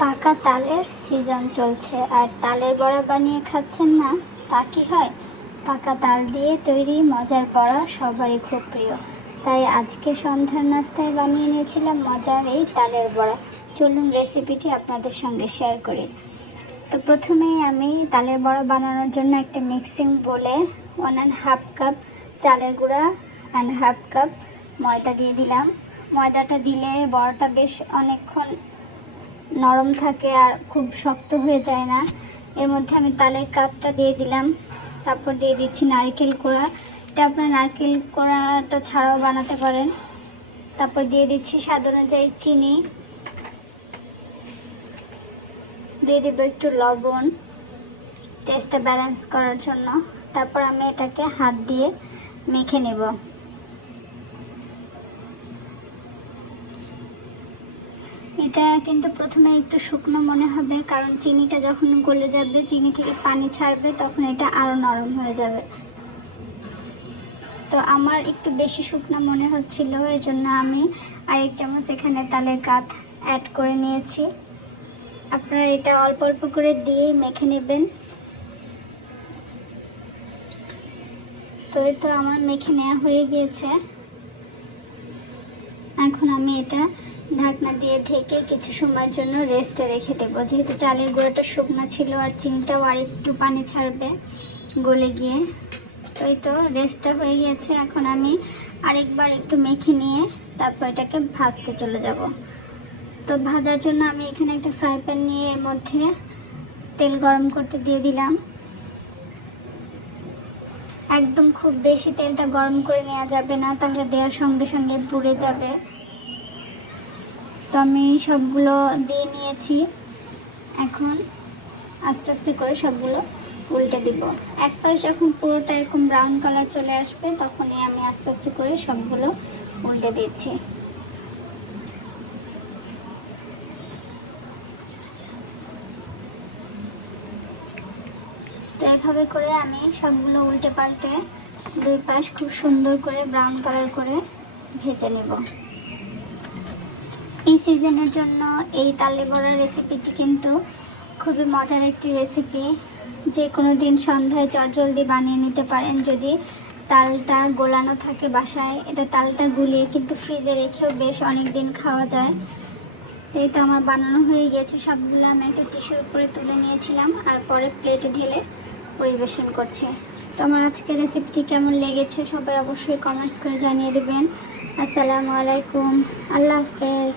পাকা তালের সিজন চলছে আর তালের বড়া বানিয়ে খাচ্ছেন না, তা কি হয়? পাকা তাল দিয়ে তৈরি মজার বড়া সবারই খুব প্রিয়। তাই আজকে সন্ধ্যার নাস্তায় বানিয়ে নিয়েছিলাম মজার এই তালের বড়া। চলুন রেসিপিটি আপনাদের সঙ্গে শেয়ার করি। তো প্রথমেই আমি তালের বড়া বানানোর জন্য একটা মিক্সিং বোলে 1.5 কাপ চালের গুঁড়া অ্যান্ড 1/2 কাপ ময়দা দিয়ে দিলাম। ময়দাটা দিলে বড়াটা বেশ অনেকক্ষণ নরম থাকে আর খুব শক্ত হয়ে যায় না। এর মধ্যে আমি তালের কাপটা দিয়ে দিলাম। তারপর দিয়ে দিচ্ছি নারকেল কোড়া। এটা আপনার নারকেল কোড়াটা ছাড়াও বানাতে পারেন। তারপর দিয়ে দিচ্ছি স্বাদ অনুযায়ী চিনি, দিয়ে দেবো একটু লবণ টেস্টটা ব্যালেন্স করার জন্য। তারপর আমি এটাকে হাত দিয়ে মেখে নেব। এটা কিন্তু প্রথমে একটু শুকনো মনে হবে, কারণ চিনিটা যখন গলে যাবে, চিনি থেকে পানি ছাড়বে, তখন এটা আরও নরম হয়ে যাবে। তো আমার একটু বেশি শুকনো মনে হচ্ছিল, এই জন্য আমি আরেক চামচ এখানে তালের কাঠ অ্যাড করে নিয়েছি। আপনারা এটা অল্প অল্প করে দিয়ে মেখে নেবেন। তো এই তো আমার মেখে নেওয়া হয়ে গিয়েছে। এখন আমি এটা ঢাকনা দিয়ে ঢেকে কিছু সময়ের জন্য রেস্টে রেখে দেবো, যেহেতু চালের গুঁড়োটা শুকনো ছিল আর চিনিটাও আর একটু পানি ছাড়বে গলে গিয়ে। তো এই তো রেস্টটা হয়ে গেছে। এখন আমি আরেকবার একটু মেখে নিয়ে তারপর এটাকে ভাজতে চলে যাব। তো ভাজার জন্য আমি এখানে একটা ফ্রাই প্যান নিয়ে এর মধ্যে তেল গরম করতে দিয়ে দিলাম। একদম খুব বেশি তেলটা গরম করে নেওয়া যাবে না, তাহলে দেওয়ার সঙ্গে সঙ্গে পুড়ে যাবে। তো আমি সবগুলো দিয়ে নিয়েছি। এখন আস্তে আস্তে করে সবগুলো উল্টে দিব। এক পাশ যখন পুরোটা এরকম ব্রাউন কালার চলে আসবে, তখনই আমি আস্তে আস্তে করে সবগুলো উল্টে দিচ্ছি। তো এইভাবে করে আমি সবগুলো উল্টে পাল্টে দুই পাশ খুব সুন্দর করে ব্রাউন কালার করে ভেজে নেব। এই সিজনের জন্য এই তালের বড়ার রেসিপিটি কিন্তু খুবই মজার একটি রেসিপি। যে কোনো দিন সন্ধ্যায় চটজলদি বানিয়ে নিতে পারেন যদি তালটা গোলানো থাকে বাসায়। এটা তালটা গুলিয়ে কিন্তু ফ্রিজে রেখেও বেশ অনেক দিন খাওয়া যায়। তো এই তো আমার বানানো হয়ে গেছে সবগুলো। আমি একটা টিস্যুর উপরে তুলে নিয়েছিলাম আর পরে প্লেটে ঢেলে পরিবেশন করছি। তো আমার আজকের রেসিপিটি কেমন লেগেছে সবাই অবশ্যই কমেন্টস করে জানিয়ে দেবেন। আসসালামু আলাইকুম, আল্লাহ হাফেজ।